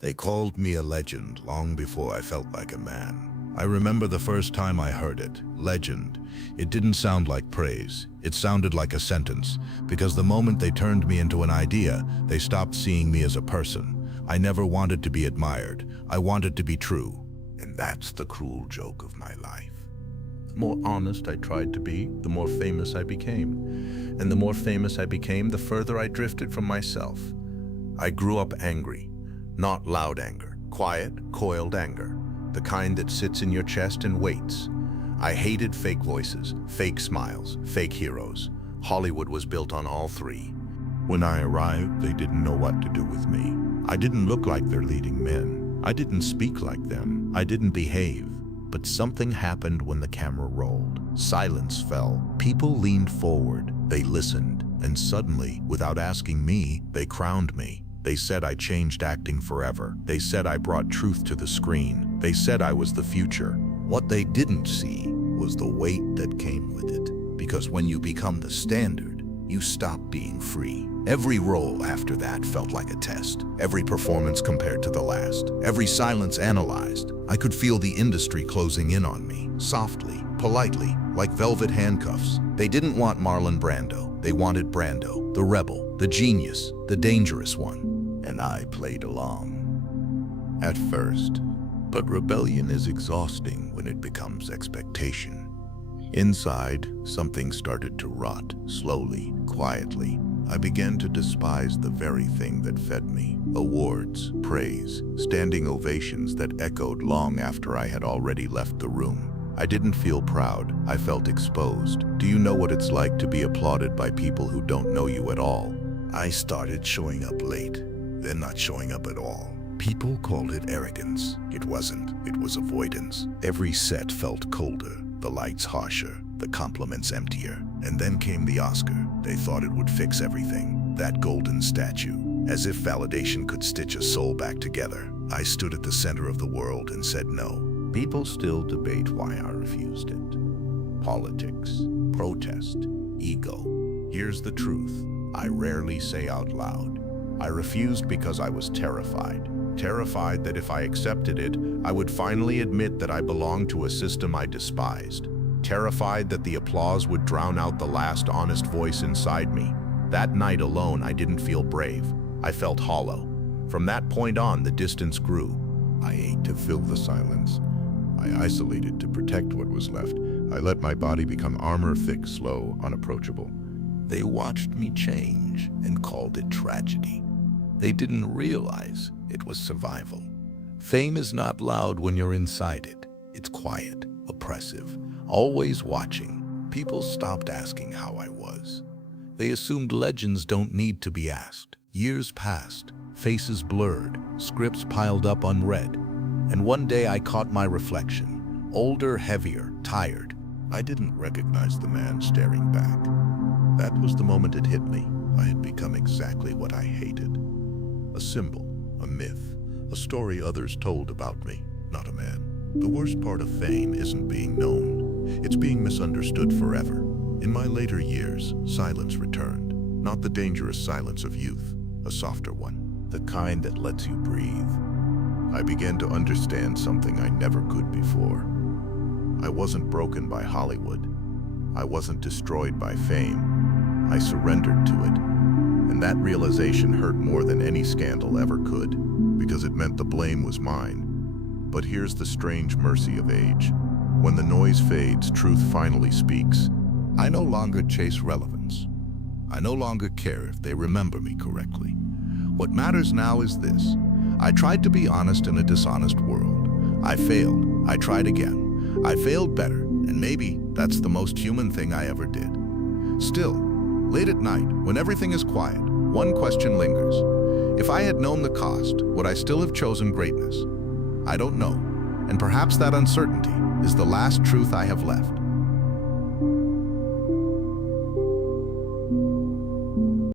They called me a legend long before I felt like a man. I remember the first time I heard it, legend. It didn't sound like praise. It sounded like a sentence, because the moment they turned me into an idea, they stopped seeing me as a person. I never wanted to be admired. I wanted to be true. And that's the cruel joke of my life. The more honest I tried to be, the more famous I became. And the more famous I became, the further I drifted from myself. I grew up angry, not loud anger, quiet, coiled anger. The kind that sits in your chest and waits. I hated fake voices, fake smiles, fake heroes. Hollywood was built on all three. When I arrived, they didn't know what to do with me. I didn't look like their leading men. I didn't speak like them. I didn't behave. But something happened when the camera rolled. Silence fell. People leaned forward. They listened. And suddenly, without asking me, they crowned me. They said I changed acting forever. They said I brought truth to the screen. They said I was the future. What they didn't see was the weight that came with it. Because when you become the standard, you stop being free. Every role after that felt like a test. Every performance compared to the last. Every silence analyzed. I could feel the industry closing in on me, softly, politely, like velvet handcuffs. They didn't want Marlon Brando. They wanted Brando, the rebel, the genius, the dangerous one. And I played along. At first. But rebellion is exhausting when it becomes expectation. Inside, something started to rot, slowly, quietly. I began to despise the very thing that fed me. Awards, praise, standing ovations that echoed long after I had already left the room. I didn't feel proud. I felt exposed. Do you know what it's like to be applauded by people who don't know you at all? I started showing up late, then not showing up at all. People called it arrogance. It wasn't. It was avoidance. Every set felt colder, the lights harsher, the compliments emptier. And then came the Oscar. They thought it would fix everything. That golden statue. As if validation could stitch a soul back together. I stood at the center of the world and said no. People still debate why I refused it. Politics, protest, ego. Here's the truth. I rarely say out loud. I refused because I was terrified. Terrified that if I accepted it, I would finally admit that I belonged to a system I despised. Terrified that the applause would drown out the last honest voice inside me. That night alone, I didn't feel brave. I felt hollow. From that point on, the distance grew. I ate to fill the silence. I isolated to protect what was left. I let my body become armor-thick, slow, unapproachable. They watched me change and called it tragedy. They didn't realize it was survival. Fame is not loud when you're inside it. It's quiet, oppressive, always watching. People stopped asking how I was. They assumed legends don't need to be asked. Years passed, faces blurred, scripts piled up unread. And one day I caught my reflection. Older, heavier, tired. I didn't recognize the man staring back. That was the moment it hit me. I had become exactly what I hated. A symbol, a myth, a story others told about me, not a man. The worst part of fame isn't being known. It's being misunderstood forever. In my later years, silence returned. Not the dangerous silence of youth, a softer one. The kind that lets you breathe. I began to understand something I never could before. I wasn't broken by Hollywood. I wasn't destroyed by fame. I surrendered to it. And that realization hurt more than any scandal ever could, because it meant the blame was mine. But here's the strange mercy of age. When the noise fades, truth finally speaks. I no longer chase relevance. I no longer care if they remember me correctly. What matters now is this. I tried to be honest in a dishonest world. I failed. I tried again. I failed better, and maybe that's the most human thing I ever did. Still, late at night, when everything is quiet, one question lingers. If I had known the cost, would I still have chosen greatness? I don't know, and perhaps that uncertainty is the last truth I have left.